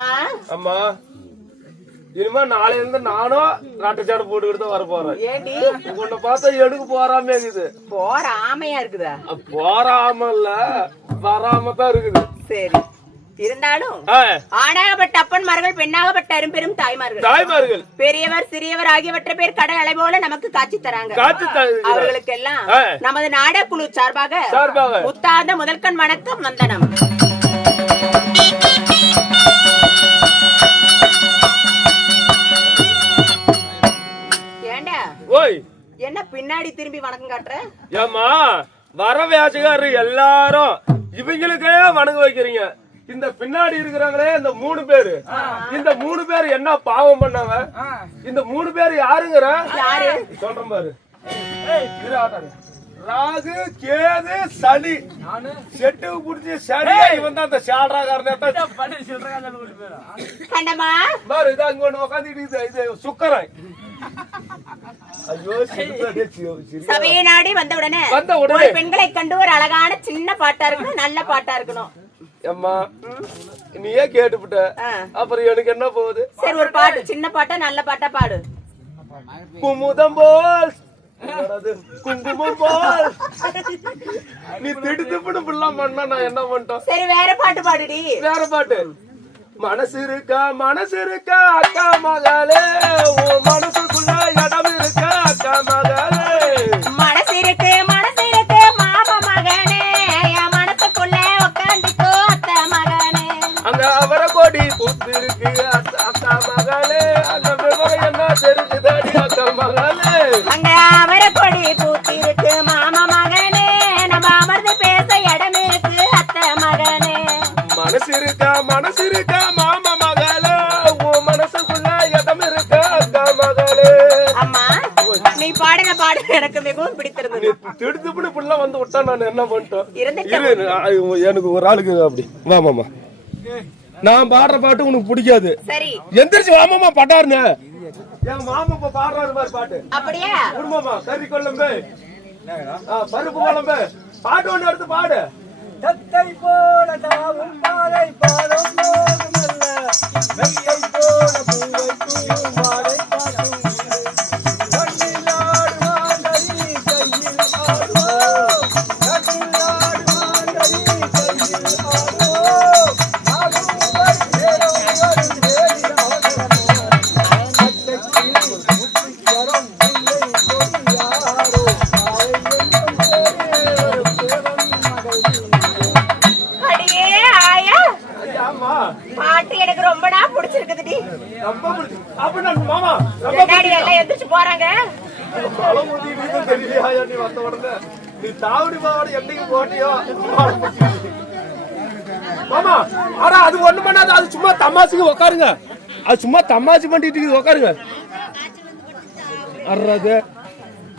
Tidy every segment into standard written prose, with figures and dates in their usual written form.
அம்மா இனிமே நாளைல இருந்து நானும் நாட்டு சாடு போட்டுக்கிட்டு தான் வர போறேன். ஏண்டி உன்னை பார்த்தா எடுக்கு போறாமே இருக்குது. போற ஆமையா இருக்குதா? போறாம இல்ல வராம தான் இருக்குது. சரி, இருந்தாலும் ஆணாகப்பட்ட அப்பன்மார்கள், பெண்ணாகப்பட்ட அரும்பெரும் தாய்மார்கள், பெரியவர் சிறியவர் ஆகியவற்றை பேர் கடல் அலை போல நமக்கு காட்சி தராங்க. அவர்களுக்கெல்லாம் நமது நாடகுழு சார்பாக முத்தாத முதல்கண் வணக்கம், வந்தனம். என்ன பின்னாடி திரும்பி வணக்கம் காட்டுற? ஏமா வர வேஷக்காரர் எல்லாரும் இவங்களுக்கே வணங்க வைக்கிறீங்க. இந்த பின்னாடி இருக்கிறாங்களே இந்த 3 பேரு, இந்த 3 பேர் என்ன பாவம் பண்ணாங்க? இந்த 3 பேர் யாருங்கிற சொல்றேன் பாரு. ராகு கேது சனி செட்டுக்கு புடிச்சு சனி இவன் தான் அந்த சால்ராகாரன் பாரு. இது அங்க ஒண்ணு உட்காந்துட்டு இது சுக்கரன். சபையை நாடி வந்தவுடனே பெண்களை கண்டு ஒரு அழகான சின்ன பாட்டா இருக்கணும், நல்ல பாட்டா இருக்கணும். அம்மா நீயே கேட்டுவிட்ட, அப்புறம் எனக்கு என்ன போகுது? சரி, ஒரு பாட்டு, சின்ன பாட்டா நல்ல பாட்டா பாடு. குமுதம் போல் குங்குமம் போல் நீ திடுத்துப்பிட்டு பிள்ளை பண்ணா நான் என்ன பண்ணிட்டோம்? சரி, வேற பாட்டு பாடுடி. வேற பாட்டு. மனசு இருக்கா அக்கா மகளே, உன் மனசுக்குள்ள இடம் இருக்கா அக்கா மகளே. மனசு இருக்கு மாமா மகனே, என் மனசுக்குள்ள உட்காந்துக்கோ அத்த மகனே. அங்க அவர கொடி பூத்து இருக்கு அக்கா மகளே, அந்த விவரம் என்ன தெரிஞ்சுதாடி அக்கா மகளே. அங்க அவர கொடி பூத்து இருக்கு மாமா மகனே, நம்ம அமர்ந்து பேச இடம் இருக்கு அத்த மகனே. மனசு இருக்கா மாமா மகளே, உன் மனசுக்குள்ள இடம் இருக்கா அக்கா மகளே. அம்மா நீ பாடுங்க பாடு, எனக்கு மிகவும் பிடித்திருந்தது. திடுத்துப்பிட்டு புள்ள வந்து விட்டா நான் என்ன பண்ணிட்டோம்? எனக்கு ஒரு ஆளுக்கு அப்படி வாமாமா, நான் பாடுற பாட்டு உனக்கு பிடிக்காது. சரி, எந்திரிச்சு வாமாமா பட்டாருன்னு என் மாமா இப்ப பாடுறாரு பாரு பாட்டு. அப்படியா? குடும்பமா கறி கொள்ளம்பு பருப்பு குழம்பு பாட்டு ஒண்ணு எடுத்து பாடு. தத்தை போல தாவும் பாதை பாடும் போதுமல்ல, வெத்தை போல பூவை தூவும் வாடை காட்டும் கண்ணில் ஆடுவாண்டடி கையில் ஆடுவோம், கண்ணில் ஆடுவாண்டடி கையில் ஆடுவோம், ஆகும் வரும் நேரம் வரும் தேடி அவசரமோ, அத்தைக்கு முத்திக்கரம் முல்லை கொடியாரோ, ஆவை எங்கும் தேடி தேவன் மகள். பாட்டு எனக்கு ரொம்ப நாள் பிடிச்சிருக்குதுடி. மாமா எல்லாம் எந்திரிச்சு போறாங்க. நீ தாவடி பாவாட என்னைக்கு போட்டியோ மாமா. ஆனா அது ஒண்ணு பண்ணாது, அது சும்மா தமாசுக்கு உட்காருங்க, அது சும்மா தமாசு பண்ணிட்டு உட்காருங்க. அறது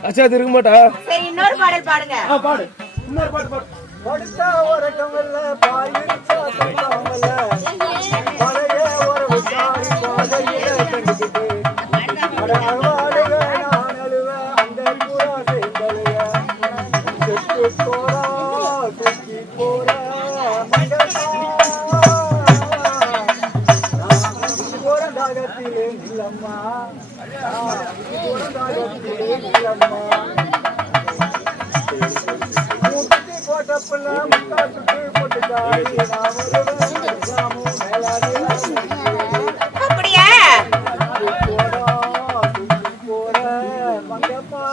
அச்சா அது இருக்க மாட்டா. சரி, இன்னொரு பாடல் பாடுங்க. பாடு, இன்னொரு பாட்டு பாடு. படுத்தா உறக்கமல்ல பாயிருச்சா தூக்கமல்ல, பழைய உறவு சாரி பாதையில கண்டுக்கிட்டு அடவாடுக நான் அழுவ அந்த புறா செய்தலைய செத்து போறா தூக்கி போறா மங்கப்பா போறதாகத்திலே இல்லம்மா, போறதாகத்திலே இல்லம்மா. போட்டப்பெல்லாம் முட்டாட்டுக்கு போட்டுக்காய் நான் வருவேன் ஜாமும் மேலாதே அப்படியா? போற மங்கப்பா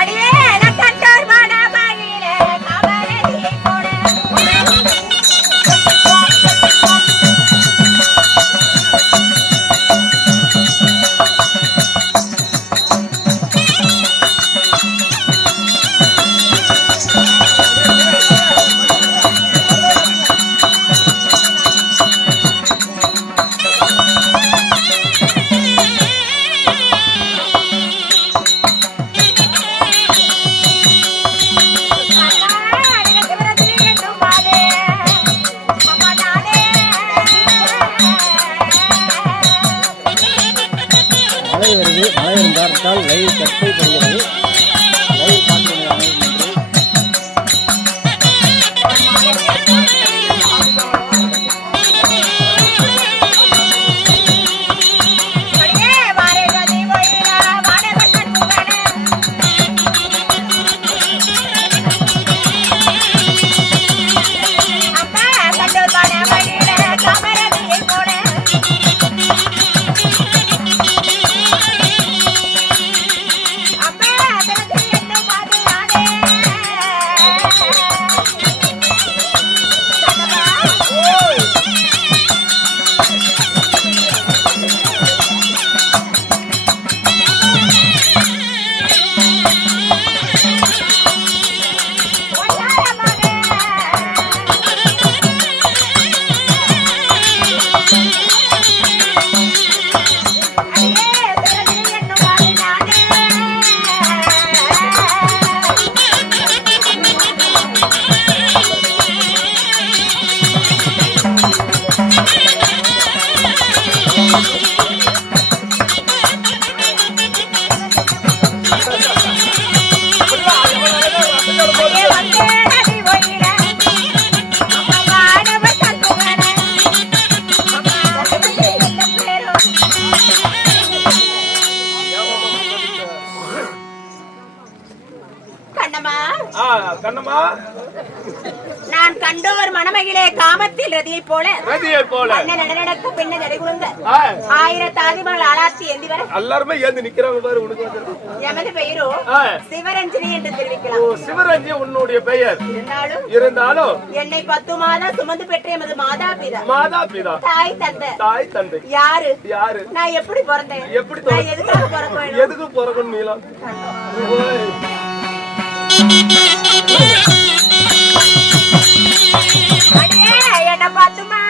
அடியே நான் கட்டார் மாடா பாயிலே கவரடி போட. கண்ணம்மா கண்ணம்மா நான் கண்டோர் மணமகிழே காமத்தில் ரதியை போல நடக்க பெண்ணை நடைகுழுந்த ஆயிரத்து ஆதிமகள் ஆளாத்தி ஏந்தி வர எல்லாருமே ஏந்து நிக்கிறாங்க பாரு. உனக்கு எமது பெயரோ சிவரஞ்சனி என்று தெரிவிக்கலாம். சிவரஞ்சி உன்னுடைய பெயர் இருந்தாலும் என்னை 10 மாதம் சுமந்து பெற்ற எமது மாதா பிதா தாய் தந்தை யாரு நான் எப்படி பிறந்தேன் எதுக்கு பிறக்கணும் நீலாம் என்ன 10 மாதம்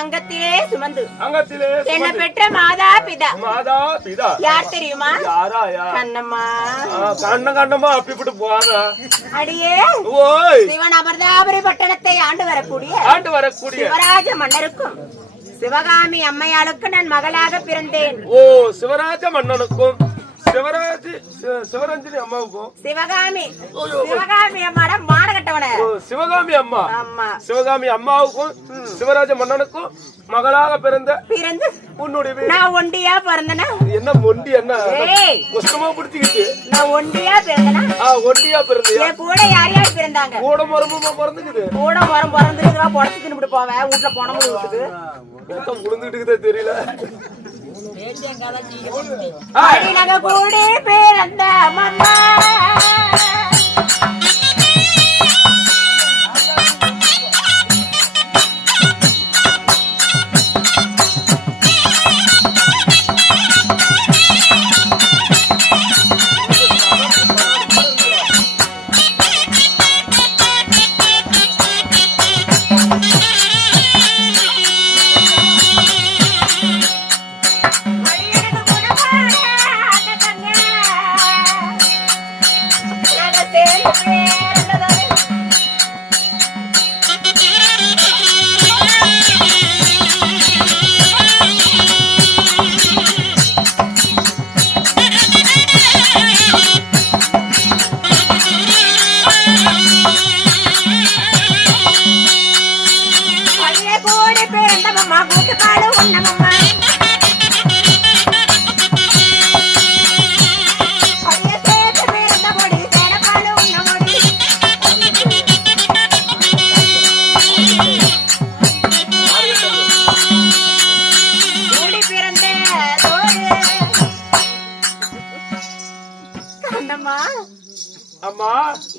அங்கத்திலே சுமந்து என்ன பெற்ற மாதா பிதா யார் தெரியுமா? கண்ணம்மா. கண்ணம்மா அப்படிப்பட்டு போவாங்க. அடியே சிவன் அமர்தாபுரி பட்டணத்தை ஆண்டு வரக்கூடிய சிவராஜ மன்னருக்கும் சிவகாமி அம்மையாளுக்கு நான் மகளாக பிறந்தேன். சிவராஜ மன்னனுக்கும் சிவரஞ்சனி அம்மாவுக்கும் சிவகாமி அம்மாட மானகட்டவன சிவகாமி அம்மாவுக்கும் சிவராஜ மன்னனுக்கும் மகளாக பிறந்து உன்னுடைய நான் ஒண்டியா பிறந்தனா? என்ன ஒண்டி என்ன கஷ்டமா பிடிச்சிக்கிட்டு நான் ஒண்டியா பிறந்தனா? ஒண்டியா பிறந்தியா? கூட யார் யார் பிறந்தாங்க? கூட மரமுமா பிறந்துக்குது. கூட மரம் பிறந்துக்குதா பொடச்சு தின்னுட்டு போவேன். வீட்டுல போனமும் வீட்டுக்கு புழுந்துட்டு தெரியல. கூடி பிறந்த மன்னா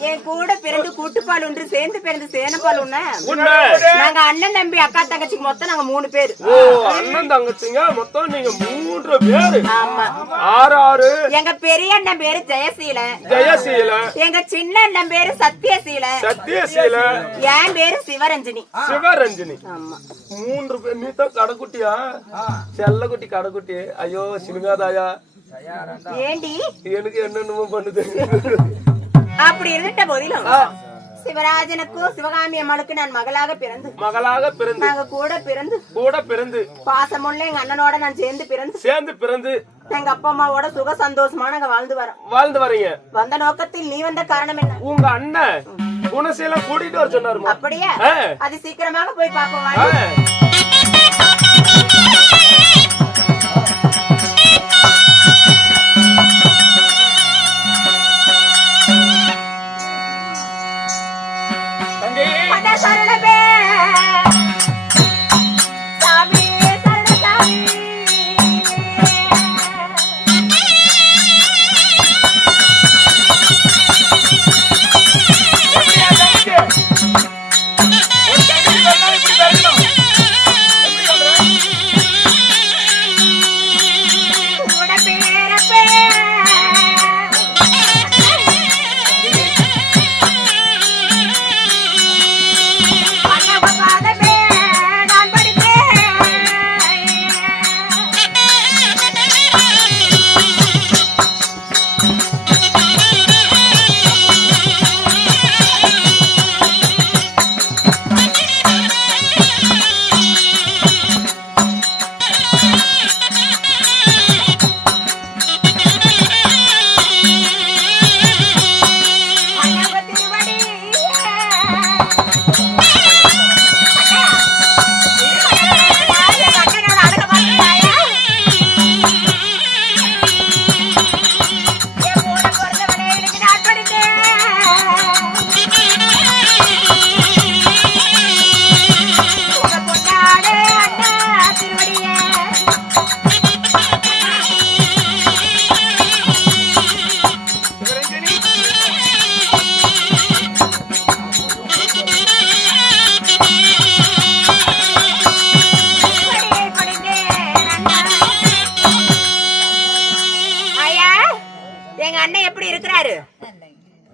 என் கூட பிறந்து கூட்டுப்பால் ஒன்று சேர்ந்து பிறந்து சேனப்பால் ஒண்ணு. நாங்க அண்ணன் தம்பி அக்கா தங்கச்சிக்கு மொத்தம் நாங்க 3 பேரு. அண்ணன் தங்கச்சிங்க மொத்தம் நீங்க 3 பேரு. ஆமா. ஆறு. எங்க பெரிய அண்ணன் பேரு ஜெயசீல. எங்க சின்ன அண்ணன் பேரு சத்யசீல. என் பேரு சிவரஞ்சனி. ஆமா. 3 பேர். நீ தான் கடைக்குட்டியா? செல்லக்குட்டி கடைக்குட்டி. ஐயோ சினிமாதாயா ஏண்டி எனக்கு என்னென்னமோ பண்ணுது. அப்படி இருந்துட்ட போதிலும் சிவராஜனுக்கும் சிவகாமி அம்மாளுக்கு நான் மகளாக பிறந்து நாங்க கூட பிறந்து பாசமுள்ள எங்க அண்ணனோட நான் சேர்ந்து பிறந்து எங்க அப்பா அம்மாவோட சுக சந்தோஷமா நாங்க வாழ்ந்து வரீங்க. வந்த நோக்கத்தில் நீ வந்த காரணம் என்ன? உங்க அண்ணன் குணசீலம் கூட்டிட்டு வர சொன்னாரு. அப்படியே அது சீக்கிரமாக போய் பாப்போம்.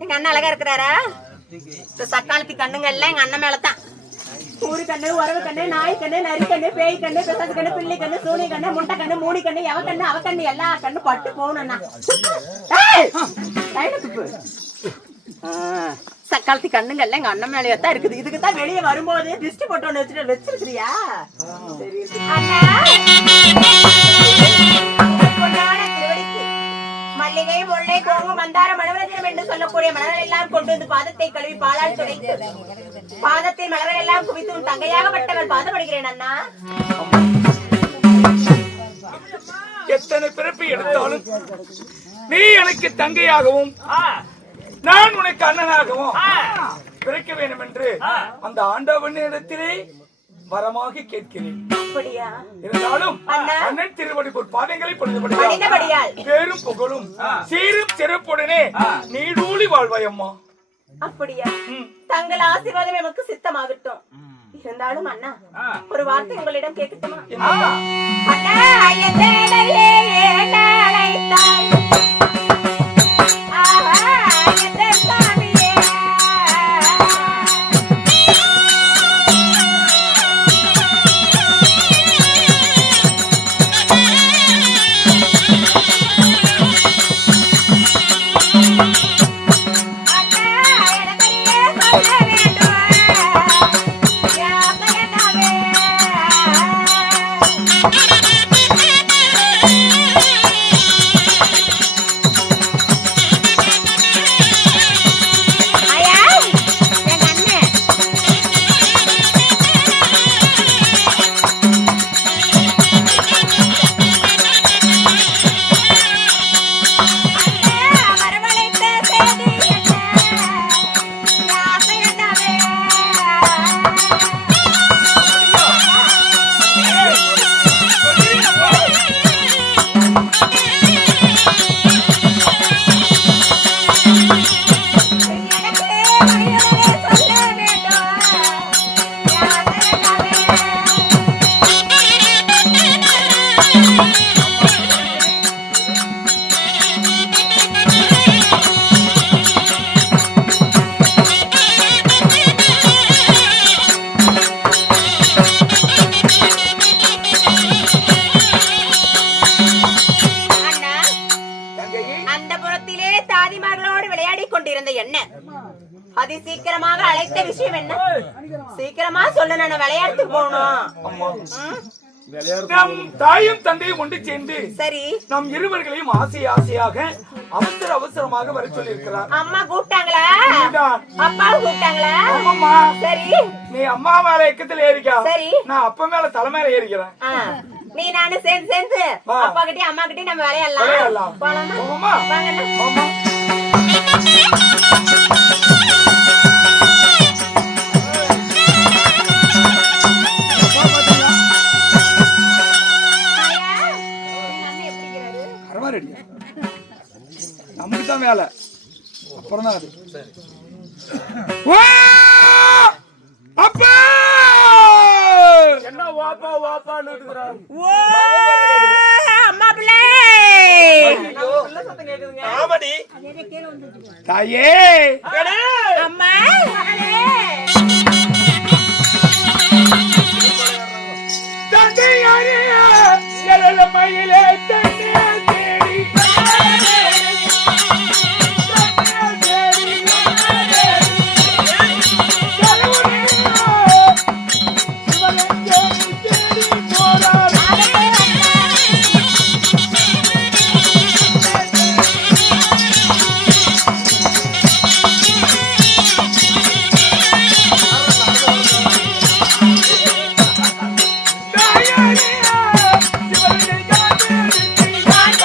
எங்க அண்ணன் அழகா இருக்கிறாரா? இந்த சக்காலத்தி கண்ணுங்க எல்லாம் எங்க அண்ணன் மேலதான். ஊரு கண்ணு, உறவு கண்ணு, நாய் கண்ணு, நரி கண்ணு, பேய் கண்ணு, பிசாசு கண்ணு, பிள்ளை கண்ணு, சூனி கண்ணு, முட்டை கண்ணு, மூடி கண்ணு, எவ கண்ணு, அவ கண்ணு, எல்லா கண்ணு பட்டு போகணும்னா சக்காலத்தி கண்ணுங்க எல்லாம் எங்க அண்ணன் மேலேயத்தான் இருக்குது. இதுக்குதான் வெளியே வரும்போது திருஷ்டி போட்டு ஒண்ணு வச்சிருக்கிறியா? சரி மல்லிகை, முல்லை, கோங்கு, மந்தார, மலரஜனம் என்று சொல்லக்கூடிய மலர்கள் எல்லாம் கொண்டு வந்து பாதத்தை கழுவி பாலால் துடைத்து பாதத்தில் மலர்கள் எல்லாம் குவித்து உன் தங்கையாகப்பட்டவள் பாதப்படுகிறேன் அண்ணா. எத்தனை பிறப்பு எடுத்தாலும் நீ எனக்கு தங்கையாகவும் நான் உனக்கு அண்ணனாகவும் பிறக்க வேண்டும் என்று அந்த ஆண்டவனிடத்திலே வரமாக கேட்கிறேன். அப்படியா? இருந்தாலும் அண்ணன் திருவடி பாதங்களை பொழுதுபடியால் பேரும் புகழும் சீரும் சிறப்புடனே நீடூழி வாழ்வாய் அம்மா. அப்படியா? தங்கள் ஆசீர்வாதம் நமக்கு சித்தமாகட்டும். இருந்தாலும் அண்ணா ஒரு வார்த்தை உங்களிடம் கேட்கட்டுமா? அண்ணா ஐயனே அழைத்தாய் அதி சீக்கிரமாக அழைத்த விஷயம் என்ன? சீக்கிரமா சொல்லு, நான் விளையாட்டுக்கு போகணும். நம் தாயும் தந்தையும் ஒன்று சேர்ந்து சரி நம் இருவர்களையும் ஆசையாக அவசரமாக வர சொல்லி இருக்கிறார். அம்மா கூப்பிட்டாங்களா? அப்பா கூப்பிட்டாங்களா? ஆமாம்மா. சரி நீ அம்மா மேல எக்கத்துல ஏறிக்கா, சரி நான் அப்பா மேல தலை மேல ஏறிக்கிறேன். நீ நானு சேர்ந்து அப்பா கிட்டே அம்மா கிட்டே நம்ம விளையாடலாம். போலாமா? வாங்க. நமக்கு தான் வேலை, அப்புறம் தான் அது. அப்பா என்ன வாப்பா வாப்பான்னு இருக்கிறான்? அம்மா பிள்ளை ஆமாடி தாயே, அம்மா தந்தையாரே மயிலே தந்தையா தேடி Bye.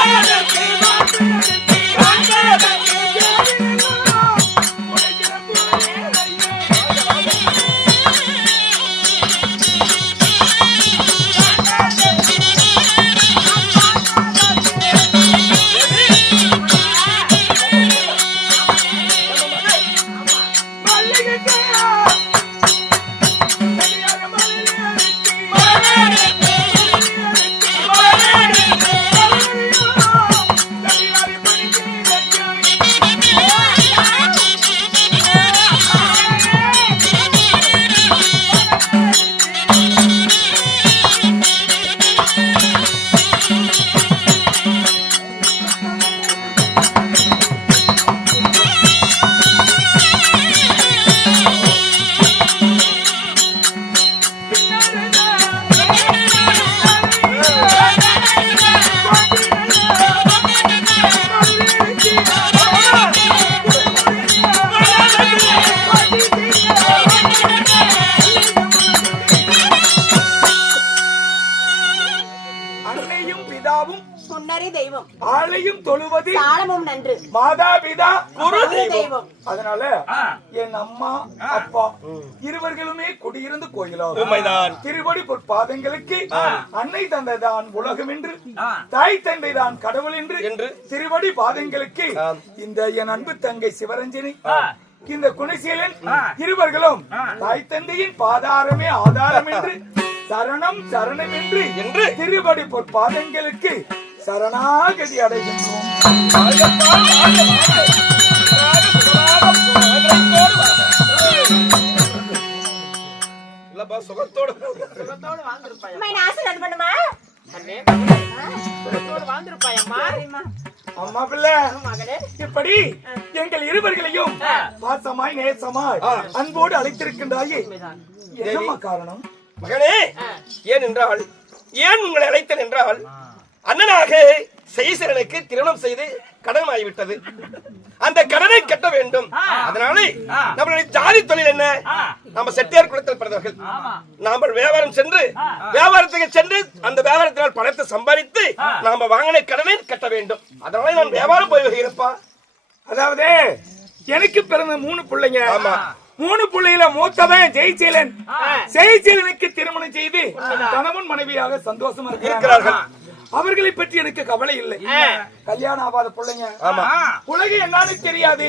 பிதாவும் முன்னறி தெய்வம் ஆலயம் தொழுவது தாளமும் நன்று மாதா பிதா குரு தெய்வம். அதனால என் அம்மா அப்பா இருவர்களுமே குடியிருந்து கோயிலாகும். உண்மைதான். திருவடி பொற்பாதங்களுக்கு அன்னை தந்தைதான் உலகம் என்று தாய் தந்தைதான் கடவுள் என்று திருவடி பாதங்களுக்கு இந்த என் அன்பு தங்கை சிவரஞ்சனி இந்த குணசீலன் இருவர்களும் தாய் தந்தையின் பாதாரமே ஆதாரம் என்று சரணம் சரணம் என்று திருவடி பொற்பாதங்களுக்கு சரணாகதி அடைகின்றோம். அம்மா பிள்ளை இப்படி எங்கள் இருவர்களையும் பாசமாய் நேசமாய் அன்போடு அழைத்திருக்கின்றாயே என்னம்மா காரணம்? மகனே, ஏன் என்றால் ஏன் உங்களை அழைத்தேன் என்றால் அண்ணனாக செய்சரனுக்கு திருமணம் செய்து கடன் ஆகிவிட்டது. அந்த கடனை கட்ட வேண்டும். அதனாலே நம்மளுடைய ஜாதி தொழில் என்ன? நம்ம செட்டியார் குலத்தில் பிறந்தவர்கள். நாம வியாபாரம் சென்று வியாபாரத்துக்கு சென்று அந்த வியாபாரத்தினால் பணத்தை சம்பாதித்து நாம வாங்கின கடனை கட்ட வேண்டும். அதனால நான் வியாபாரம் போய் வருகிறப்பா. அதாவது எனக்கு பிறந்த 3 பிள்ளைங்க. ஆமா, 3 பிள்ளையில மூத்தவன் ஜெயசீலன். ஜெயசீலனுக்கு திருமணம் செய்து கணவன் மனைவியாக சந்தோஷமா இருக்கிறார்கள். அவர்களை பற்றி எனக்கு கவலை இல்லை. கல்யாணம் ஆகாத பிள்ளைங்க. உலகம் என்னன்னு தெரியாது,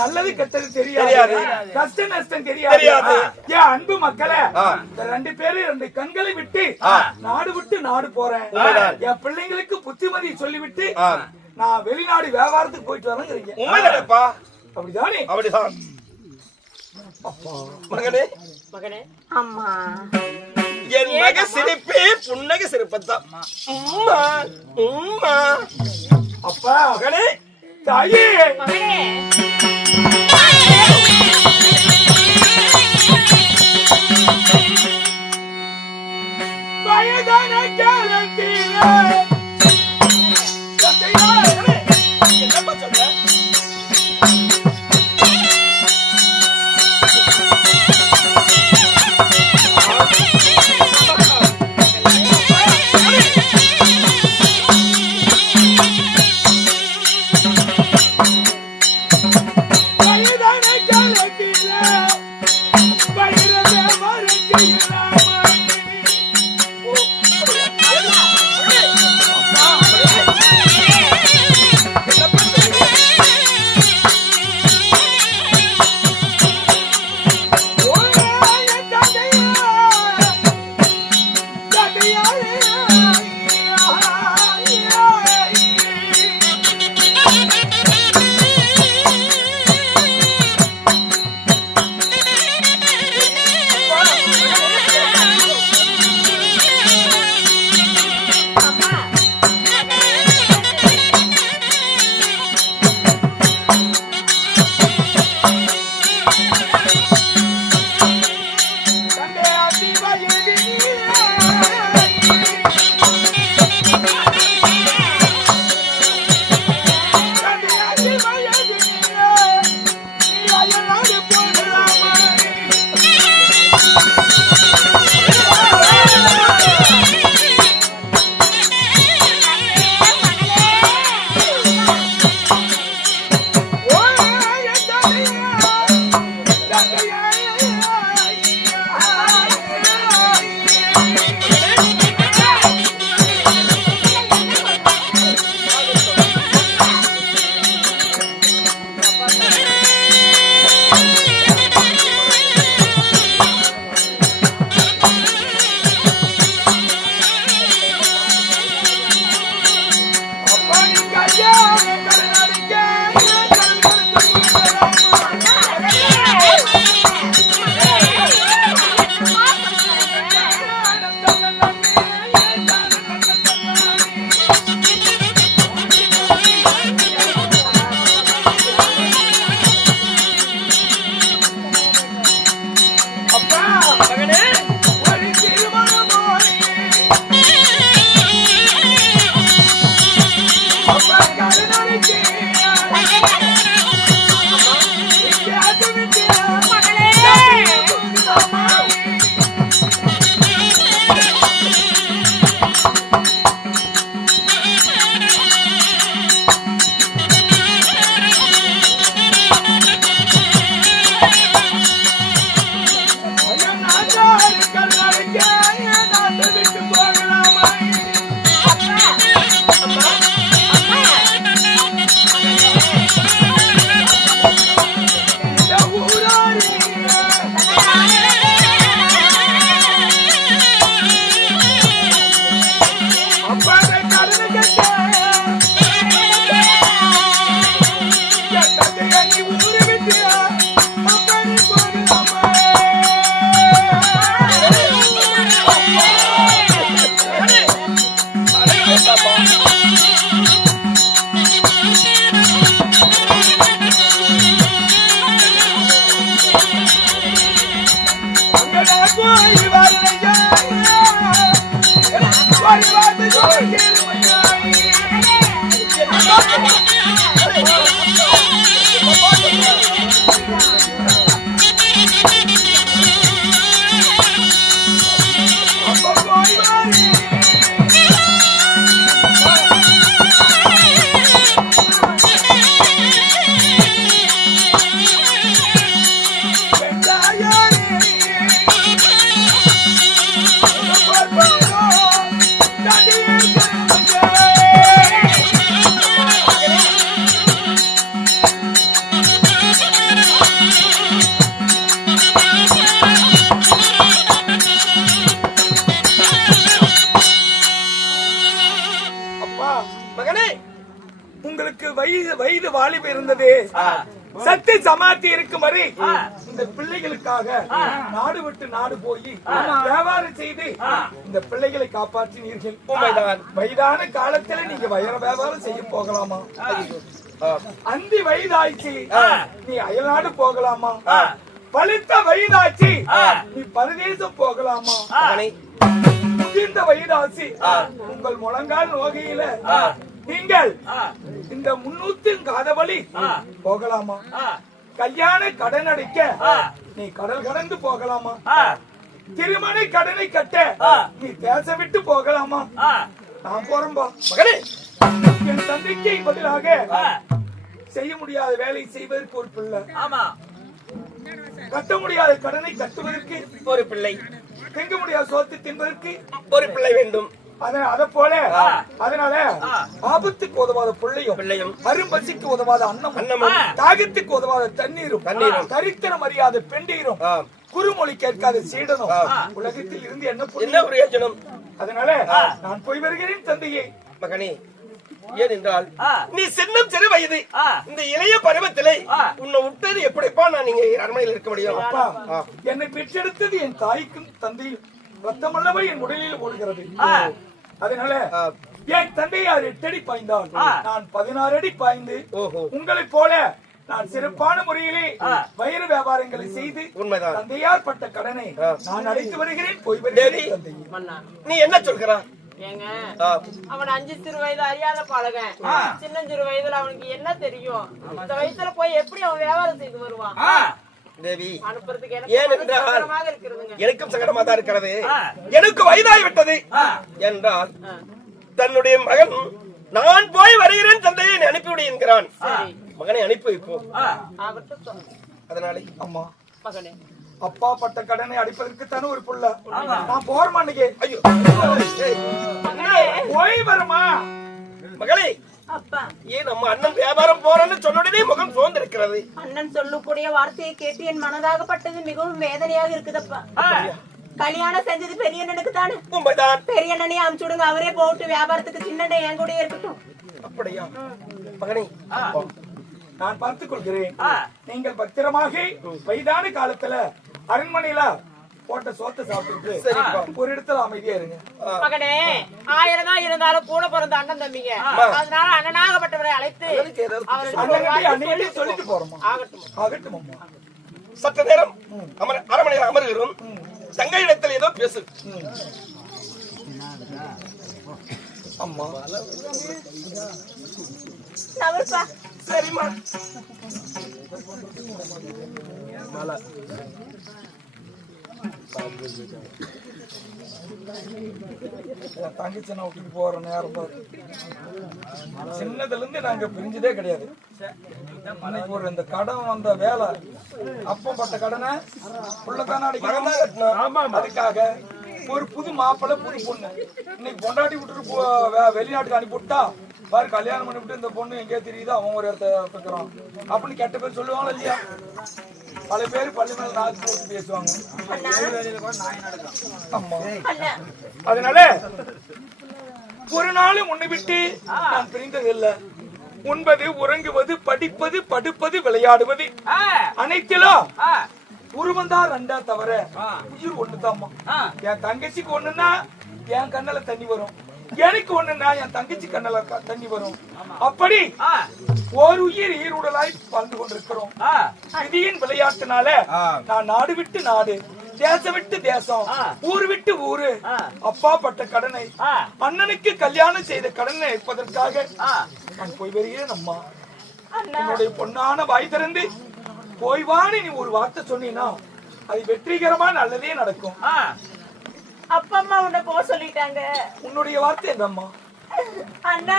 நல்லது கெட்டது தெரியாது, கஷ்ட நஷ்டம் தெரியாது. என் அன்பு மக்களை 2 பேரும் 2 கண்களை விட்டு நாடு விட்டு நாடு போறேன். என் பிள்ளைங்களுக்கு புத்திமதி சொல்லிவிட்டு நான் வெளிநாடு வியாபாரத்துக்கு போயிட்டு வரேன். உண்மைதானப்பா? அப்படிதானே? அப்படிதான் மகனே. மகனே, அம்மா என் மக சிரிப்பே புன்னகை சிரிப்பத்தான். அப்பா மகனே, தாயே, மகனே, வயதான காலத்திலே என்னப்பா சொல்ற? மகனே, உங்களுக்கு வயது வாலிபம் இருந்தது. சத்து சமாத்தி இருக்கும் வரை இந்த பிள்ளைகளுக்காக நாடு விட்டு நாடு போய் வியாபாரம் செய்து இந்த பிள்ளைகளை காப்பாற்றினீர்கள். வயதான காலத்துல நீங்க வியாபாரம் செய்ய போகலாமா? அந்தி வயதாச்சு நீ அயல்நாடு போகலாமா? பழுத்த வயதாச்சு நீ பரதேசம் போகலாமா? முதிர்ந்த வயதாச்சு உங்கள் முழங்கால் நோகையில நீங்கள் இந்த 300 காதவழி போகலாமா? கல்யாண கடன் அடைக்க நீ கடல் கடந்து போகலாமா? திருமண கடனை கட்ட நீ தேச விட்டு போகலாமா? நான் போறேன்பா. மகனே, என் தந்தைக்கு பதிலாக செய்ய முடியாத வேலை செய்வதற்கு ஒரு பிள்ளை, கட்ட முடியாத கடனை கட்டுவதற்கு ஒரு பிள்ளை, திங்க முடியாத சோத்து தின்பதற்கு ஒரு பிள்ளை வேண்டும். அத போல அதனால ஆபத்துக்கு உதவாத பிள்ளையும் அரும்பசிக்கு உதவாத அன்னமும் தாகத்துக்கு உதவாத தண்ணீரும் தரித்திரம் அறியாத பெண்டீரும் குறுமொழி கேட்காத சீடனும் உலகத்தில் இருந்து என்ன பிரயோஜனம்? அதனால நான் போய் வருகிறேன் தந்தையே. மகனே, ஏனென்றால் நீ சின்னம் சிறு வயது, இந்த இளைய பருவத்திலே உன்னை விட்டது எப்படிப்பா நான் நீங்க அரண்மனையில் இருக்க முடியும்? அப்பா, என்னை பெற்றெடுத்தது என் தாய்க்கும் தந்தையும் ரத்தமல்லவா என் உடலில் ஓடுகிறது. அதனால என் தந்தையார் 8 அடி பாய்ந்தால் நான் 16 அடி பாய்ந்து உங்களைப் போல நான் சிறப்பான முறையிலே வயிறு வியாபாரங்களை செய்து தந்தையார் பட்ட கடனை நான் அடைத்து வருகிறேன். போய் வருகிறேன். நீ என்ன சொல்கிறா? ஏங்க, அவன் 5 சிறு வயது அறியாத பழகன். சின்ன சிறு வயதுல அவனுக்கு என்ன தெரியும்? இந்த வயசுல போய் எப்படி அவன் வியாபாரம் செய்து வருவான்? தேவி, அனுப்புறதுக்கு ஏனென்றால் எனக்கும் சங்கடமா தான் இருக்கிறது. எனக்கு வயதாகி விட்டது என்றால் தன்னுடைய மகன் நான் போய் வருகிறேன் தந்தையை அனுப்பிவிடு என்கிறான். மகனை அனுப்பி வைப்போம். அதனால அம்மா, மகனே, அப்பா பட்ட கடனை அடிப்பதற்கு தானே ஒரு புள்ள. நான் போற மாட்டேங்க. ஐயோ, போய் வருமா? மகளே, அப்பா, ஏன் நம்ம அண்ணன் வியாபாரம் போறேன்னு சொன்ன உடனே முகம் சோர்ந்திருக்கிறது. அண்ணன் சொல்லக்கூடிய வார்த்தையை கேட்டு என் மனதாகப்பட்டது மிகவும் வேதனையாக இருக்குதப்பா. கல்யாணம் செஞ்சது பெரிய அண்ணனுக்கு தானே. உண்மைதான். பெரிய அண்ணனே அமுச்சு விடுங்க, அவரே போட்டு வியாபாரத்துக்கு சின்ன அண்ணன் என் கூட இருக்கட்டும். அப்படியா? மகனே, நான் பார்த்துக் கொள்கிறேன். நீங்கள் பத்திரமாக வயதான காலத்துல அரண்மனையில போட்ட சோத்தை சாப்பிட்டு ஒரு இடத்துல அமைதியா இருங்க. மகனே, 1000 தான் இருந்தாலும் கூட பிறந்த அண்ணன் தம்பிங்க. அதனால அண்ணனாகப்பட்டவரை அழைத்து சொல்லிட்டு போறோமா? ஆகட்டும். ஆகட்டும் அம்மா. சற்று நேரம் அரண்மனையில் அமர்கிறோம். தங்கையிடத்தில் ஏதோ பேசு. அம்மா, சரிம்மா. தங்கச்சி நான் விட்டுட்டு போற நேரம் சின்னதுல இருந்து நாங்க பிரிஞ்சதே கிடையாது. அன்னைக்கு ஒரு இந்த கடன் வந்த வேலை, அப்பம் பட்ட கடனை உள்ளதான அடிக்கணும். அதுக்காக ஒரு புது மாப்பிள்ளை புது பொண்ணு இன்னைக்கு பொண்டாட்டி விட்டுட்டு வெளிநாட்டுக்கு அனுப்பிவிட்டா பாரு, கல்யாணம் பண்ணி விட்டு இந்த பொண்ணு எங்கேயா தெரியுது, அவன் ஒரு இடத்த இருக்கிறான் அப்படின்னு கெட்ட பேர் சொல்லுவாங்க இல்லையா? பல பேர் பள்ளி மேல நாக்கு போட்டு பேசுவாங்க. அதனால ஒரு நாள் உன்னை விட்டு நான் பிரிந்தது இல்லை. உண்பது, உறங்குவது, படிப்பது, படுப்பது, விளையாடுவது அனைத்திலும் உருவந்தா ரெண்டா தவிர உயிர் ஒண்ணுதாம்மா. என் தங்கச்சிக்கு ஒண்ணுன்னா என் கண்ணல தண்ணி வரும், எனக்கு ஒண்ணுன்னா என் தங்கச்சி கண்ணல தண்ணி வரும். அப்படி ஒரு உயிர் ஈருடலாய் வாழ்ந்து கொண்டிருக்கிறோம். விதியின் விளையாட்டுனால நான் நாடு விட்டு நாடு, தேசம் விட்டு தேசம், ஊர் விட்டு ஊரு அப்பா பட்ட கடனை, அண்ணனுக்கு கல்யாணம் செய்த கடனை இருப்பதற்காக நான் போய் வருகிறேன். அம்மா, உன்னுடைய பொன்னான வாய் திறந்து போய் வாணி நீ ஒரு வார்த்தை சொன்னீன்னா அது வெற்றிகரமா நல்லதே நடக்கும். அப்பா அம்மா உன்னை போக சொல்லிட்டாங்க. உன்னுடைய வார்த்தை என்னம்மா? அண்ணா,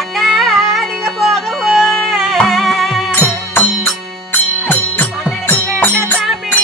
அண்ணா நீங்க போகவோ அண்ணனுக்கு வேண்டாம் சாமி.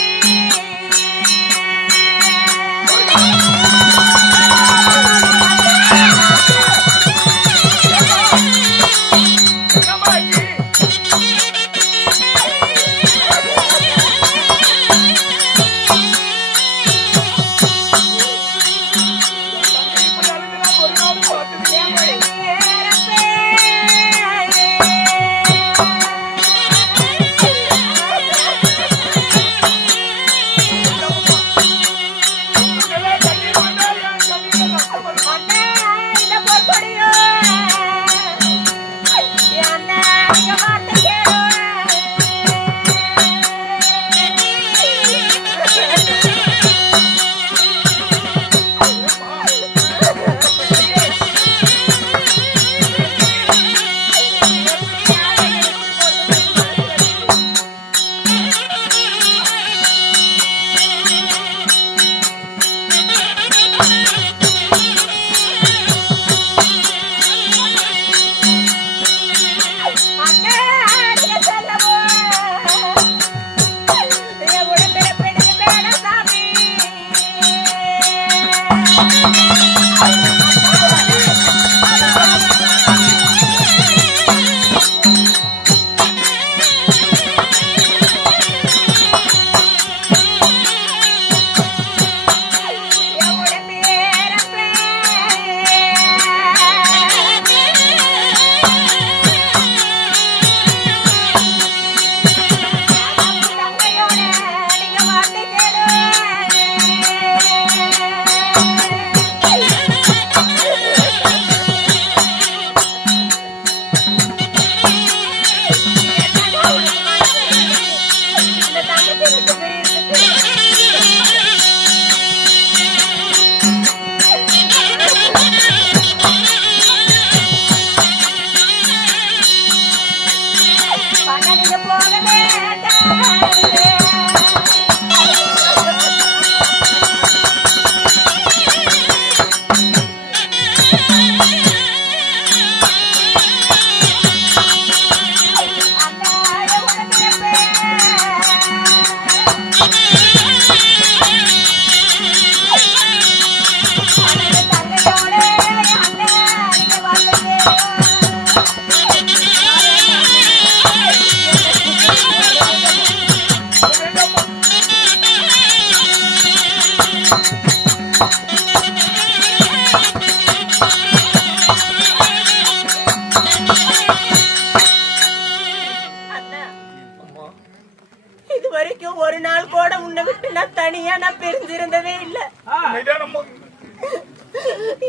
ஒரு நாள் கூட உன்னை விட்டு நான் தனியா நான் பிரிஞ்சிருந்ததே இல்ல.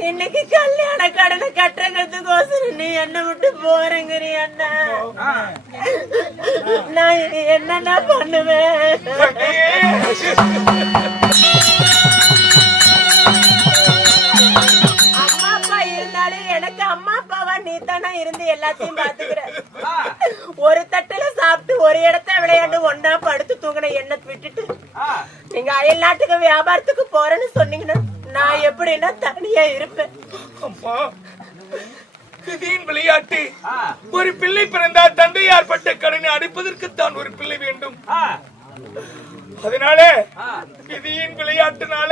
இன்னைக்கு கல்யாண கடனை கட்டுறதுக்கோசரம் நீ என்ன விட்டு போறேங்கிற அண்ணா. நான் என்னன்னா பண்ணுவேன்? அம்மா அப்பா இருந்தாலும் எனக்கு அம்மா அப்பாவா நீ தானே இருந்து எல்லாத்தையும் பாத்துக்கிற. ஒரு தட்டுல சாப்பிட்டு ஒரு இடத்த விளையாண்டு ஒன்னா படுத்து தூங்கின என்ன விட்டுட்டு நீங்க அயல் நாட்டுக்கு வியாபாரத்துக்கு போறேன்னு சொன்னீங்கன்னா நான் எப்படின்னா தனியா இருப்பேன். விளையாட்டு ஒரு பிள்ளை பிறந்தால் தந்தையார் பட்ட கடனை அடைப்பதற்கு தான் ஒரு பிள்ளை வேண்டும். அதனால விதியின் விளையாட்டுனால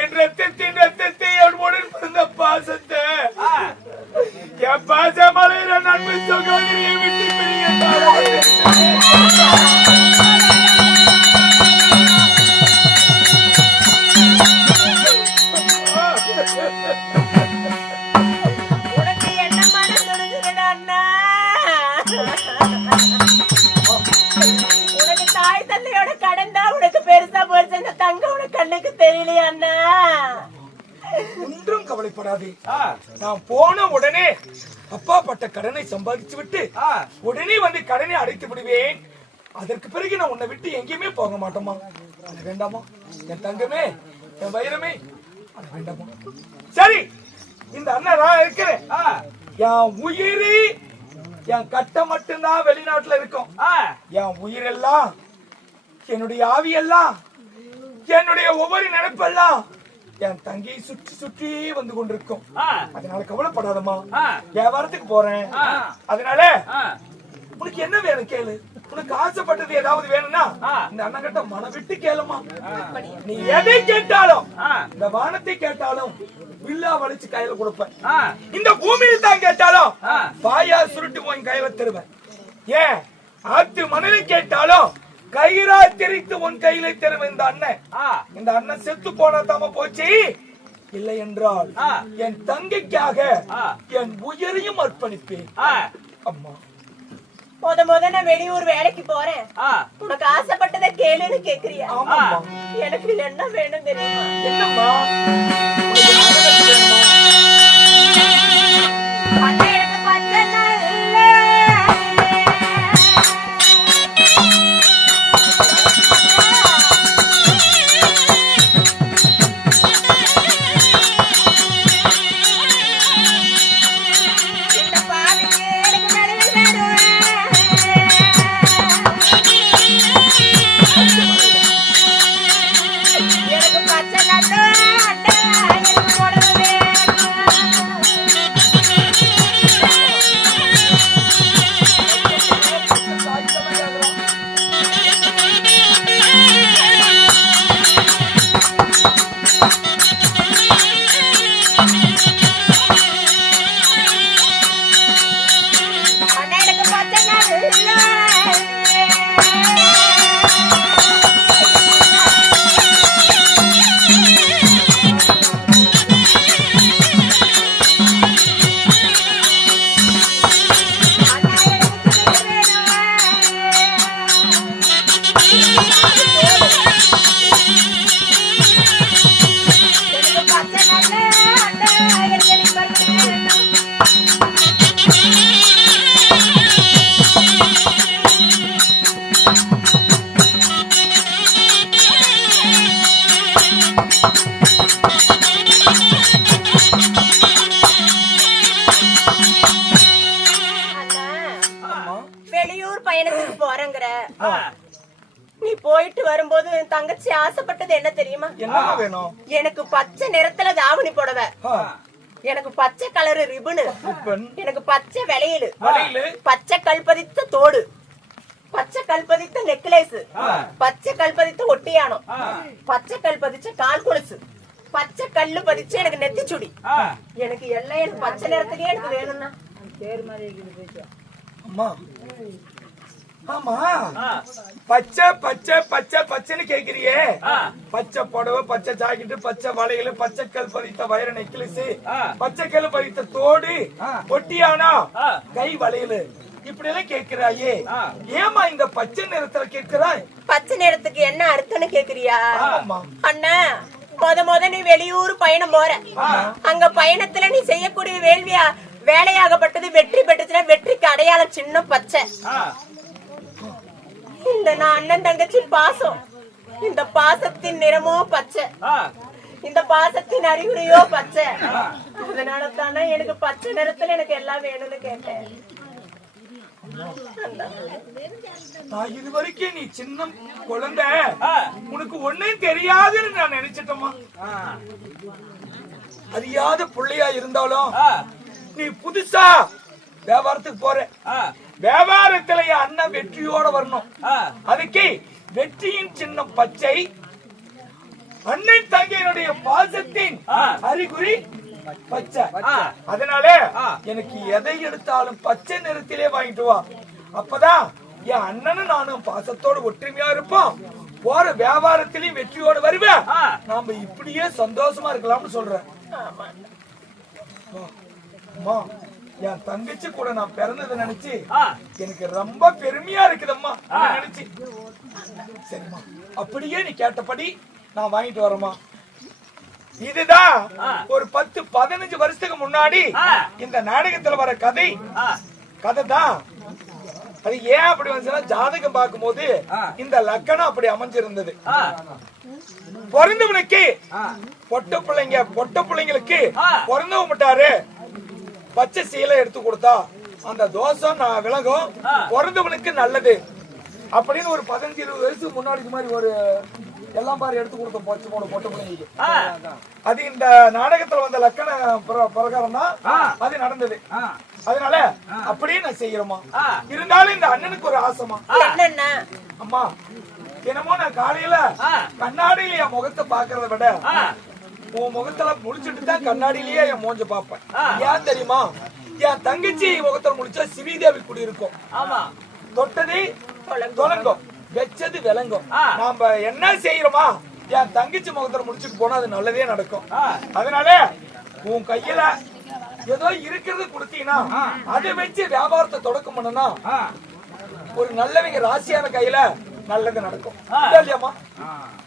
என் ரத்தத்தை அவனுடன் பிறந்த பாசத்தை என் பாசமலையில நன்மை சகோதரியை விட்டு உனக்கு என்ன மனம் துணிஞ்சுடா அண்ணா. உனக்கு தாய் தந்தையோட கடன் தான் உனக்கு பெருசா போச்சு. இந்த தங்க உனக்கு கண்ணுக்கு தெரியலையா அண்ணா? ஒன்றும் கவலைப்படாதே. நான் போன உடனே அப்பா பட்ட கடனை சம்பாதிச்சு விட்டு உடனே வந்து கடனை அடைத்து விடுவேன். அதற்கு பிறகு நான் உன்னை விட்டு எங்கேயுமே போக மாட்டோமா? அது வேண்டாமா என் தங்கமே, என் வைரமே? அது வேண்டாமா? சரி, இந்த அண்ணன் நான் இருக்கிறேன். என் உயிரி என் கட்ட மட்டும்தான் வெளிநாட்டுல இருக்கும். என் உயிரெல்லாம், என்னுடைய ஆவியெல்லாம், என்னுடைய ஒவ்வொரு நினைப்பெல்லாம் என் தங்கையை சுற்றி சுற்றி வந்து கொண்டிருக்கும். அதனால கவலைப்படாதம்மா. வியாபாரத்துக்கு போறேன். அதனால உனக்கு என்ன வேணும் கேளு. உனக்கு ஆசைப்பட்டது ஏதாவது வேணும்னா இந்த அண்ணன் கிட்ட மனம் விட்டு கேளுமா. நீ எதை கேட்டாலும், இந்த வானத்தை கேட்டாலும் வில்லா வலிச்சு கையில கொடுப்பேன். இந்த பூமியில் தான் கேட்டாலும் பாயா சுருட்டு உன் கையில தருவேன். ஏன் ஆத்து மணலை கேட்டாலும் கயிறா திரித்து உன் கையில தருவேன். இந்த அண்ணன் செத்து போனா தாம போச்சு. இல்லை என்றால் என் தங்கைக்காக என் உயிரையும் அர்ப்பணிப்பேன். அம்மா, முத நான் வெளியூர் வேலைக்கு போறேன். உனக்கு ஆசைப்பட்டதை கேளுன்னு கேக்குறியா? எனக்கு என்ன வேணும் தெரியுமா? என்னம்மா? எனக்கு பச்சை நல்ல நீ போயிட்டு வரும்போது தங்கச்சி ஆசைப்பட்டது என்ன தெரியுமா? என்ன வேணும்? எனக்கு பச்சை நிறத்துல தாவணி புடவை, எனக்கு பச்சை கலர் ரிபனு, எனக்கு பச்சை வளையல், பச்சை கல்பதித்த தோடு, பச்சை கல்பதித்த நெக்லேஸ், பச்சை கல்பதித்த ஒட்டியானம், பச்சை கல்பதிச்ச கால் கொலுசு, பச்சை கல்லு பதிச்சு எனக்கு நெத்திச்சுடி. எனக்கு எல்லாம் எனக்கு பச்சை நிறத்துலயே எனக்கு வேணும்னா அம்மா. ஆமா, பச்சை பச்சை பச்சை பச்சைன்னு கேக்குறியே. பச்சை புடவை, பச்சை ஜாக்கெட், பச்சை வளையல், பச்சை கல் பதித்த வைர நெக்லஸ், பச்சை கல் பதித்த தோடு, ஒட்டியானா, கை வளையல், இப்படி எல்லாம் கேக்குறாயே. ஏமா இந்த பச்சை நிறத்துல கேக்குறாய்? பச்சை நிறத்துக்கு என்ன அர்த்தம்னு கேக்குறியா? அண்ணா, முத நீ வெளியூர் பயணம் போற. அங்க பயணத்துல நீ செய்யக்கூடிய வேலையாகப்பட்டது வெற்றி பெற்றுச்சுன்னா வெற்றிக்கு அடையாளம் சின்ன பச்சை. இந்த நான் அண்ணன் தங்கச்சி பாசம், இந்த பாசத்தின் நிறமோ பச்சை, இந்த பாசத்தின் அறிகுறியோ பச்சை. அதனால தானே எனக்கு பச்சை நிறத்துல எனக்கு எல்லாம் வேணும்னு கேட்டேன். நான் இது வரைக்கும் நீ சின்ன குழந்தை, உனக்கு ஒண்ணே தெரியாதுன்னு நான் நினைச்சிட்டோமா. அறியாத பிள்ளையா இருந்தாலும் நீ புதுசா வியாபாரத்துக்கு போற. வியாபாரத்துல அண்ணன் வெற்றியோட வரணும். அதுக்கு வெற்றியின் சின்னம் பச்சை, அண்ணன் தங்கையினுடைய பாசத்தின் அறிகுறி பச்சை. அதனால எனக்கு எதை எடுத்தாலும் பச்சை நிறத்திலே வாங்கிட்டு வா. அப்பதான் என் அண்ணனும் நானும் பாசத்தோட ஒற்றுமையா இருப்போம். போற வியாபாரத்திலையும் வெற்றியோட வருவேன். நாம இப்படியே சந்தோஷமா இருக்கலாம்னு சொல்றேன். என் தங்கச்சி கூட நான் பிறந்ததை நினைச்சு எனக்கு ரொம்ப பெருமையா இருக்குதம்மா நினைச்சு. சரிம்மா, அப்படியே நீ கேட்டபடி நான் வாங்கிட்டு வரேம்மா. இதுதான் ஒரு 10-15 வருஷத்துக்கு முன்னாடி இந்த நாடகத்துல வர கதை தான். அது ஏன் அப்படி வந்துச்சுன்னா ஜாதகம் பார்க்கும்போது இந்த லக்கணம் அப்படி அமைஞ்சிருந்தது. பிறந்தவனுக்கு பொட்ட பிள்ளைங்களுக்கு பிறந்தவ விட்டாரு பச்சை சீலை எடுத்து கொடுத்தா அந்த தோஷம் விலகும், பிறந்தவனுக்கு நல்லது அப்படின்னு ஒரு 15-20 வருஷத்துக்கு முன்னாடி இது மாதிரி ஒரு எல்லாம் பாரு எடுத்து கொடுத்தோம் பச்சை மூணு பொட்ட பிள்ளைங்களுக்கு. அது இந்த நாடகத்துல வந்த லக்கண பிரகாரம் தான் அது நடந்தது. அதனால அப்படியே நான் செய்யறோமா. இருந்தாலும் இந்த அண்ணனுக்கு ஒரு ஆசைமா. அம்மா தினமும் நான் காலையில கண்ணாடியில என் முகத்தை பாக்குறத விட உன் முகத்துல முடிச்சுட்டு தான் கண்ணாடியிலேயே என் மூஞ்ச பாப்பேன். ஏன் தெரியுமா? என் தங்கச்சி முகத்துல முடிச்சா ஸ்ரீதேவி குடி இருக்கும். தொட்டது தொலங்கும், வெச்சது விளங்கும். நாம என்ன செய்யறோமா என் தங்கச்சி முகத்துல முடிச்சுட்டு போனா அது நல்லதே நடக்கும். அதனால உன் கையில ஏதோ இருக்கிறது கொடுத்தீங்கன்னா அதை வச்சு வியாபாரத்தை தொடக்கம் பண்ணனா ஒரு நல்லவங்க ராசியான கையில நல்லது நடக்கும். இல்லையாமா?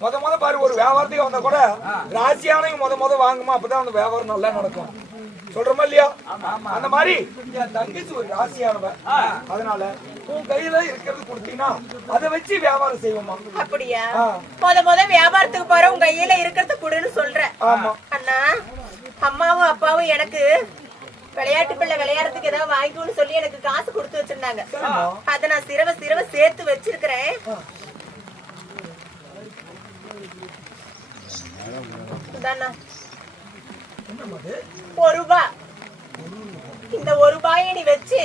முத பாரு ஒரு வியாபாரத்துக்கு வந்தா கூட ராசியானவங்க முத வாங்குமா, அப்பதான் அந்த வியாபாரம் நல்லா நடக்கும். சொல்றோமா இல்லையா? அந்த மாதிரி என் தங்கச்சி ஒரு ராசியானவ. அதனால உன் கையில இருக்கிறது கொடுத்தீங்கன்னா அதை வச்சு வியாபாரம் செய்வோமா. அப்படியா? முத வியாபாரத்துக்கு போற உங்க கையில இருக்கிறது கொடுன்னு சொல்ற. அண்ணா அம்மாவும் அப்பாவும் எனக்கு விளையாட்டு பிள்ளை விளையாடுறதுக்கு ஏதாவது வாங்கிக்கணும்னு சொல்லி எனக்கு காசு கொடுத்து வச்சிருந்தாங்க. அத நான் சிரவ சேர்த்து வச்சிருக்கிறேன். ₹1. இந்த ₹1 நீ வச்சு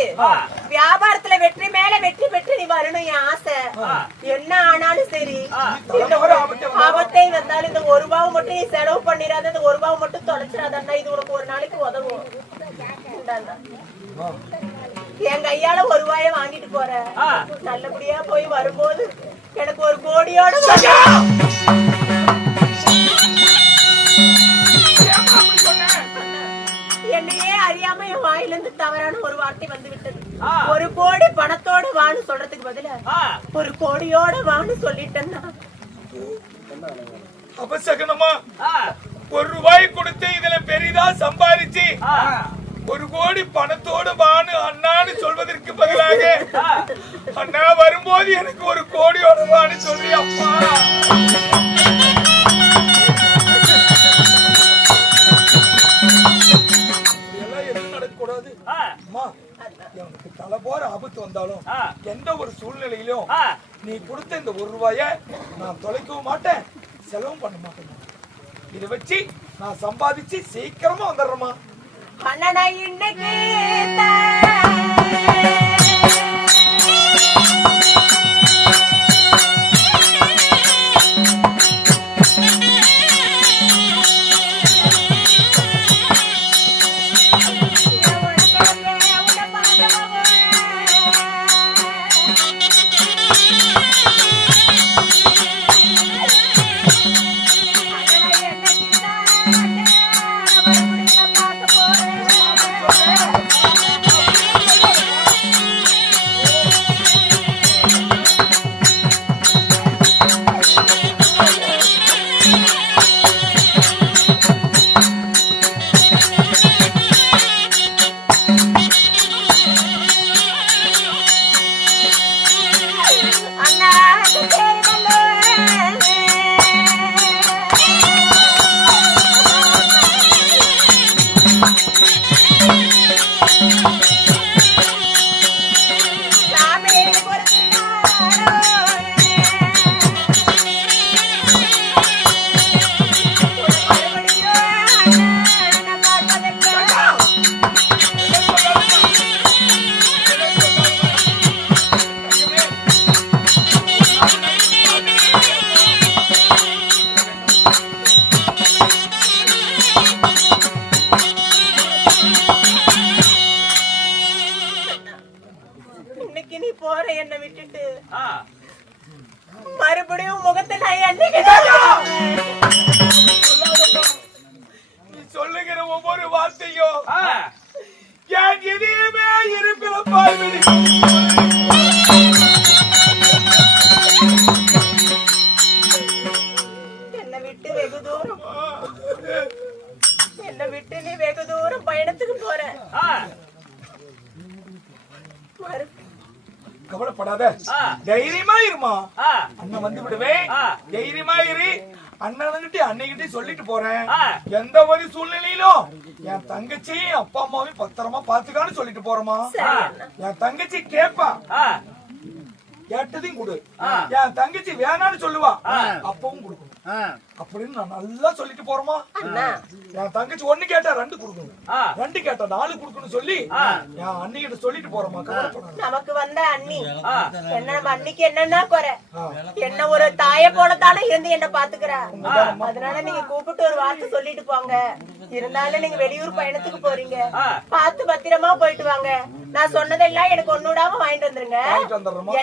வியாபாரத்துல வெற்றி மேல வெற்றி பெற்று நீ வரணும். என் ஆசை என்ன ஆனாலும் சரி, ஆபத்தை வந்தாலும் இந்த ₹1 மட்டும் நீ செலவு பண்ணிடாத, இந்த ₹1 மட்டும் தொலைச்சிடாதா. இது உனக்கு ஒரு நாளைக்கு உதவும். என் கையால ₹1 வாங்கிட்டு போற, நல்லபடியா போய் வரும்போது எனக்கு ஒரு கோடியோட என்னையே அறியாம என் வாயிலிருந்து தவறான ஒரு வார்த்தை வந்து விட்டது. 1 கோடி பணத்தோட வான்னு சொல்றதுக்கு பதிலா 1 கோடியோட வான்னு சொல்லிட்டேன்னா அபசகனமா ₹1 கொடுத்து இதுல பெரிதா சம்பாதிச்சு 1 கோடி பணத்தோடு வான்னு அண்ணான்னு சொல்வதற்கு பதிலாக அண்ணா வரும்போது எனக்கு 1 கோடியோட வான்னு சொல்லி அப்பா இதெல்லாம் எதுவும் நடக்கக்கூடாது. அம்மா எனக்கு தலை போற ஆபத்து வந்தாலும் எந்த ஒரு சூழ்நிலையிலும் நீ கொடுத்த இந்த ₹1 நான் தொலைக்கவும் மாட்டேன், செலவும் பண்ண மாட்டேன். இதை வச்சு நான் சம்பாதிச்சு சீக்கிரமா வந்துடுறேம்மா. அண்ணா இன்னைக்கு நீ போற என்ன விட்டுட்டு மறுபடியும் முகத்துல நீ சொல்லுகிற ஒவ்வொரு வார்த்தையும் என் எதையுமே இருப்பில பாய்விடு. என்னை விட்டு வெகு தூரம் தைரியமா இருமா, அண்ணன் வந்து விடுவேன். தைரியமா இரு. அண்ணன்கிட்ட அன்னைகிட்ட சொல்லிட்டு போறேன். எந்த ஒரு சூழ்நிலையிலும் என் தங்கச்சி அப்பா அம்மாவையும் பத்திரமா பாத்துக்கான்னு சொல்லிட்டு போறமா. என் தங்கச்சி கேப்பா, கேட்டதையும் கொடு. என் தங்கச்சி வேணான்னு சொல்லுவா, அப்பவும் கொடுக்கணும் அப்படின்னு நான் நல்லா சொல்லிட்டு போறோமா. என் தங்கச்சி 1 கேட்டா 2 கொடுக்கணும், 2 கேட்டா 4 கொடுக்கணும் சொல்லி என் அண்ணிகிட்ட சொல்லிட்டு போறோமா. நமக்கு வந்த அண்ணி என்ன, நம்ம அன்னிக்கு என்னன்னா குறை, என்ன ஒரு தாய போலத்தானே இருந்து என்ன பாத்துக்கிறா. அதனால நீங்க கூப்பிட்டு ஒரு வார்த்தை சொல்லிட்டு போங்க. இருந்தாலும் நீங்க வெளியூர் பயணத்துக்கு போறீங்க, பார்த்து பத்திரமா போயிட்டு வாங்க. நான் சொன்னதெல்லாம் எனக்கு ஒண்ணுடாம வாங்கிட்டு வந்துருங்க.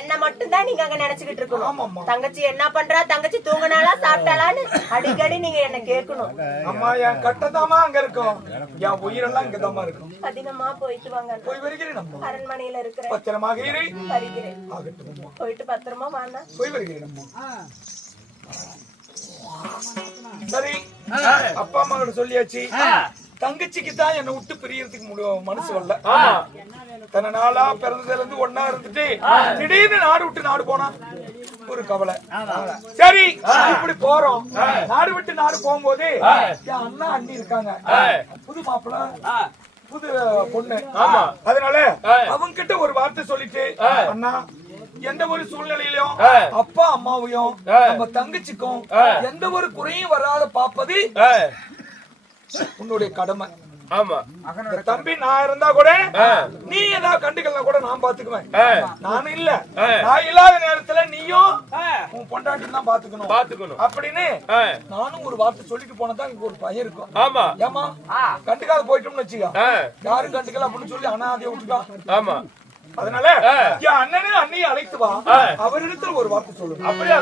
என்ன மட்டும் தான் நீங்க அங்க நினைச்சுக்கிட்டு இருக்கணும். தங்கச்சி என்ன பண்றா, தங்கச்சி தூங்கினாலா சாப்பிட்டாலான்னு அடிக்கடி நீங்க என்ன கேட்கணும். அம்மா என் கட்டதாமா அங்க இருக்கும், என் உயிரெல்லாம் இங்கதாமா இருக்கும். அதிகமா போயிட்டு வாங்க. போய் வருகிறேன். அரண்மனையில இருக்கிறேன். பத்திரமாக இரு. வருகிறேன். போயிட்டு பத்திரமா வாங்க. போய் வருகிறேன். சரி, அப்பா அம்மா கிட்ட சொல்லியாச்சு. தங்கச்சிக்கு தான் என்னை விட்டு பிரியறதுக்கு மனசு வரல. தன்னை நாளா பிறந்ததுல இருந்து ஒன்னா இருந்துட்டு திடீர்னு நாடு விட்டு நாடு போனா ஒரு கவலை. சரி, இப்படி போறோம். நாடு விட்டு நாடு போகும்போது என் அண்ணா அண்ணி இருக்காங்க, புது மாப்பிள்ள புது பொண்ணு. அதனால அவங்க கிட்ட ஒரு வார்த்தை சொல்லிட்டு, அண்ணா எந்த ஒரு சூழ்நிலையிலும் அப்பா அம்மாவையும் நம்ம தங்கச்சிக்கும் எந்த ஒரு குறையும் வராத பாப்பது உன்னுடைய கடமை. ஆமா, தம்பி நான் இருந்தா கூட நீ ஏதாவது கண்டுக்கலாம் கூட நான் பாத்துக்குவேன். நானும் இல்ல, நான் இல்லாத நேரத்துல நீயும் உன் பொண்டாட்டி தான் பாத்துக்கணும் அப்படின்னு நானும் ஒரு வார்த்தை சொல்லிட்டு போனதான் இங்க ஒரு பையன் இருக்கும். ஆமா, ஏமா கண்டுக்காத போயிட்டோம்னு வச்சுக்கா, யாரும் கண்டுக்கல அப்படின்னு சொல்லி அனாதைய விட்டுட்டான். ஆமா, அதனால என் அண்ணனே அண்ணியை அழைத்து வா, அவரிடத்துல ஒரு வார்த்தை சொல்லுங்க. அப்படியே